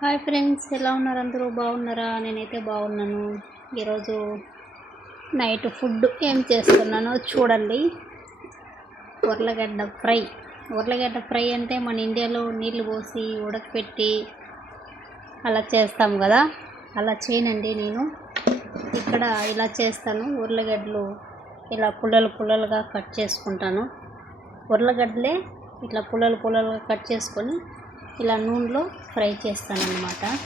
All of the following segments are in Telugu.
హాయ్ ఫ్రెండ్స్ ఎలా ఉన్నారు అందరూ? బాగున్నారా? నేనైతే బాగున్నాను. ఈరోజు నైట్ ఫుడ్ ఏం చేస్తున్నానో చూడండి. ఉర్లగడ్డ ఫ్రై. ఉర్లగడ్డ ఫ్రై అంటే మన ఇండియాలో నీళ్ళు పోసి ఉడకపెట్టి అలా చేస్తాం కదా? అలా చేయనండి నేను. ఇక్కడ ఇలా చేస్తాను. ఉర్లగడ్డలు ఇలా పుల్లలు పుల్లలుగా కట్ చేసుకుంటాను. ఉర్లగడ్డలే ఇట్లా పుల్లలు పుల్లలుగా కట్ చేసుకొని ఇలా నూనెలో ఫ్రై చేస్తానన్నమాట.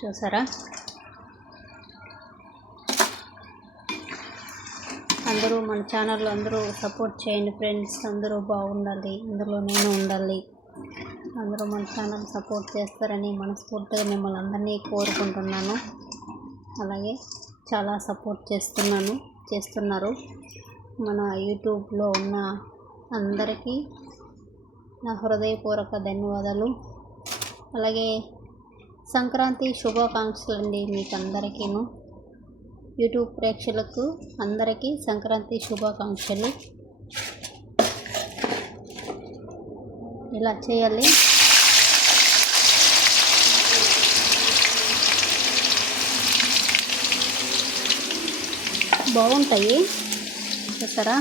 చూసారా? అందరూ మన ఛానల్లో అందరూ సపోర్ట్ చేయండి ఫ్రెండ్స్. అందరూ బాగుండాలి. అందులో నేను ఉండాలి. అందరూ మన ఛానల్ సపోర్ట్ చేస్తారని మనస్ఫూర్తిగా మిమ్మల్ని అందరినీ కోరుకుంటున్నాను. అలాగే చాలా సపోర్ట్ చేస్తున్నాను చేస్తున్నారు. మన యూట్యూబ్లో ఉన్న అందరికీ నా హృదయపూర్వక ధన్యవాదాలు. అలాగే సంక్రాంతి శుభాకాంక్షలు అండి మీకు అందరికీను యూట్యూబ్ ప్రేక్షకులకు అందరికీ సంక్రాంతి శుభాకాంక్షలు. ఇలా చేయాలి? బాగుంటాయి. చూసారా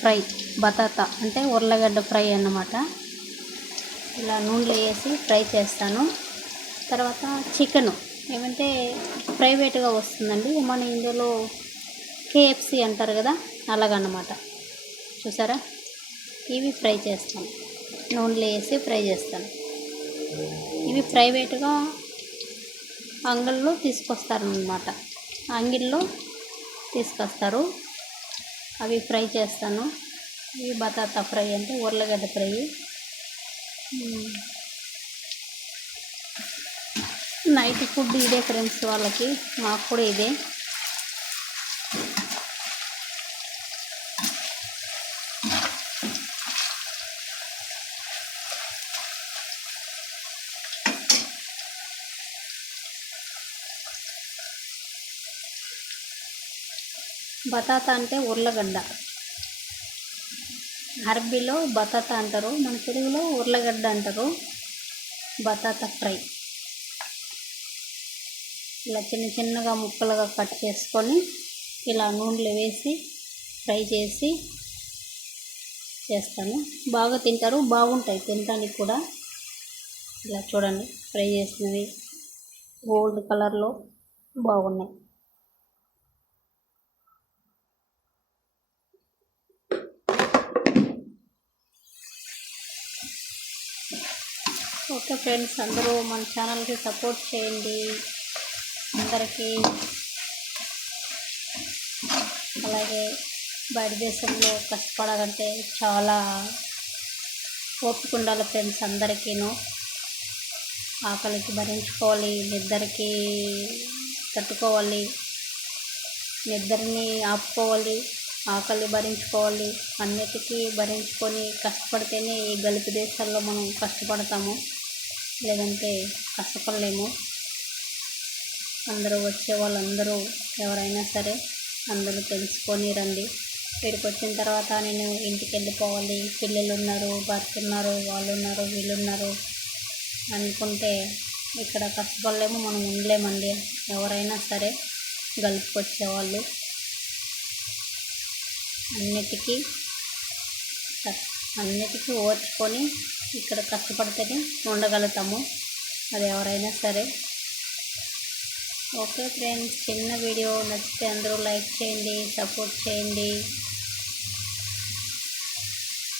ఫ్రై బతాతా అంటే ఉర్లగడ్డ ఫ్రై అన్నమాట. ఇలా నూనెలో వేసి ఫ్రై చేస్తాను. తర్వాత చికెను ఏమంటే ప్రైవేట్గా వస్తుందండి. మన ఇందులో కేఎఫ్సి అంటారు కదా అలాగన్నమాట చూసారా? ఇవి ఫ్రై చేస్తాను. నూనెలో వేసి ఫ్రై చేస్తాను. ఇవి ప్రైవేట్గా అంగల్లో తీసుకొస్తారనమాట. అంగిల్లో తీసుకొస్తారు. అవి ఫ్రై చేస్తాను. ఇవి బతాతా ఫ్రై అంటే ఉర్లగడ్డ ఫ్రై. నైట్ ఫుడ్ ఇదే ఫ్రెండ్స్ వాళ్ళకి మాకు కూడా ఇదే. బతాతా అంటే ఉర్లగడ్డ. అరబీలో బతాతా అంటారు. మన తెలుగులో ఉర్లగడ్డ అంటారు. బతాతా ఫ్రై. ఇలా చిన్న చిన్నగా ముక్కలుగా కట్ చేసుకొని ఇలా నూనెలో వేసి ఫ్రై చేసి చేస్తాను. బాగా తింటారు. బాగుంటాయి తినడానికి కూడా. ఇలా చూడండి ఫ్రై చేసినవి గోల్డ్ కలర్లో బాగున్నాయి. ఓకే ఫ్రెండ్స్ అందరూ మన ఛానల్కి సపోర్ట్ చేయండి. అందరికీ అలాగే బయట దేశంలో కష్టపడాలంటే చాలా ఓపిక ఉండాలి ఫ్రెండ్స్ అందరికీను. ఆకలికి భరించుకోవాలి నిద్రకి తట్టుకోవాలి నిద్రని ఆపుకోవాలి ఆకలి భరించుకోవాలి అన్నిటికీ భరించుకొని కష్టపడితేనే ఈ గలుపు దేశాల్లో మనం కష్టపడతాము. లేదంటే కష్టపడలేము. అందరూ వచ్చే వాళ్ళందరూ ఎవరైనా సరే అందరూ తెలుసుకొని రండి. ఇక్కడికి వచ్చిన తర్వాత నేను ఇంటికి వెళ్ళిపోవాలి పిల్లలు ఉన్నారు భర్త ఉన్నారు వాళ్ళు ఉన్నారు వీళ్ళు ఉన్నారు అనుకుంటే ఇక్కడ కష్టపడలేము మనం ఉండలేమండి. ఎవరైనా సరే గల్ఫ్కి అన్నిటికీ అన్నిటికీ ఓర్చుకొని ఇక్కడ కష్టపడితేనే ఉండగలుగుతాము. అది ఎవరైనా సరే. ఓకే ఫ్రెండ్స్ చిన్న వీడియో నచ్చితే అందరూ లైక్ చేయండి సపోర్ట్ చేయండి.